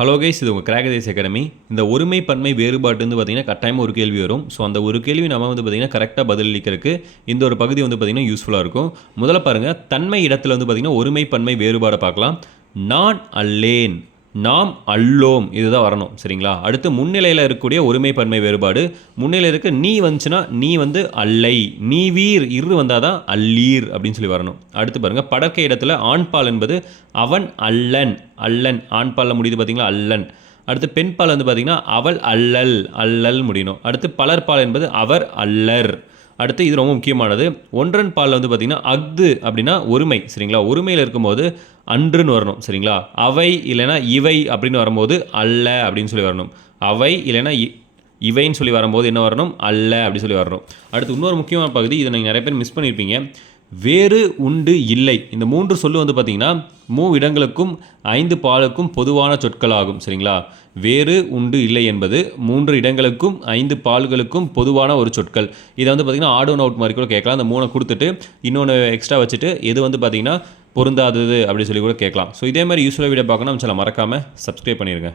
Hello guys, இது உங்கள் கிராகதேஸ் academy. இந்த ஒருமை பன்மை வேறுபாட்டு வந்து பார்த்திங்கன்னா கட்டாயமாக ஒரு கேள்வி வரும். ஸோ அந்த ஒரு கேள்வி நம்ம வந்து பார்த்திங்கன்னா கரெக்டாக பதிலளிக்கிறதுக்கு இந்த ஒரு பகுதி வந்து பார்த்திங்கன்னா யூஸ்ஃபுல்லாக இருக்கும். முதல்ல பாருங்கள், தன்மை இடத்துல வந்து பார்த்திங்கன்னா ஒருமை பன்மை வேறுபாடை பார்க்கலாம். நான் அல்லேன், நாம் அல்லோம், இதுதான் வரணும். சரிங்களா? அடுத்து முன்னிலையில் இருக்கக்கூடிய ஒருமை பன்மை வேறுபாடு. முன்னிலையில் இருக்க நீ வந்துச்சுன்னா நீ வந்து அல்லை, நீ வீர் இரு வந்தால் தான் அல்லீர் அப்படின்னு சொல்லி வரணும். அடுத்து பாருங்கள், படற்கை இடத்துல ஆண்பால் என்பது அவன் அல்லன், அல்லன் ஆண்பாலில் முடியுது பார்த்தீங்களா, அல்லன். அடுத்து பெண்பால் வந்து பார்த்திங்கன்னா அவள் அல்லல், அல்லல் முடியணும். அடுத்து பலர்பால் என்பது அவர் அல்லர். அடுத்து இது ரொம்ப முக்கியமானது, ஒன்றன் பாலில் வந்து பார்த்திங்கன்னா அஃது அப்படின்னா ஒருமை. சரிங்களா? ஒருமையில் இருக்கும்போது அன்றுன்னு வரணும். சரிங்களா? அவை இல்லைனா இவை அப்படின்னு வரும்போது அல்ல அப்படின்னு சொல்லி வரணும். அவை இல்லைனா இவைன்னு சொல்லி வரும்போது என்ன வரணும், அல்ல அப்படின்னு சொல்லி வரணும். அடுத்து இன்னொரு முக்கியமான பகுதி, இதை நீங்கள் நிறைய பேர் மிஸ் பண்ணியிருப்பீங்க. வேறு உண்டு இல்லை, இந்த மூன்று சொல்லு வந்து பார்த்திங்கன்னா இடங்களுக்கும் 5 பாலுக்கும் பொதுவான சொற்களாகும். சரிங்களா? வேறு உண்டு இல்லை என்பது 3 இடங்களுக்கும் 5 பால்களுக்கும் பொதுவான ஒரு சொற்கள். இதை வந்து பார்த்திங்கன்னா ஆட் ஒன் அவுட் மாதிரி கூட கேட்கலாம். அந்த 3 கொடுத்துட்டு இன்னொன்று எக்ஸ்ட்ரா வச்சுட்டு எது வந்து பார்த்திங்கன்னா பொருந்தாதது அப்படி சொல்லி கூட கேட்கலாம். ஸோ இதே மாதிரி யூஸ்ஃபுல்லாக வீடியோ பார்க்கணும், மறக்காமல் சப்ஸ்கிரைப் பண்ணிடுங்க.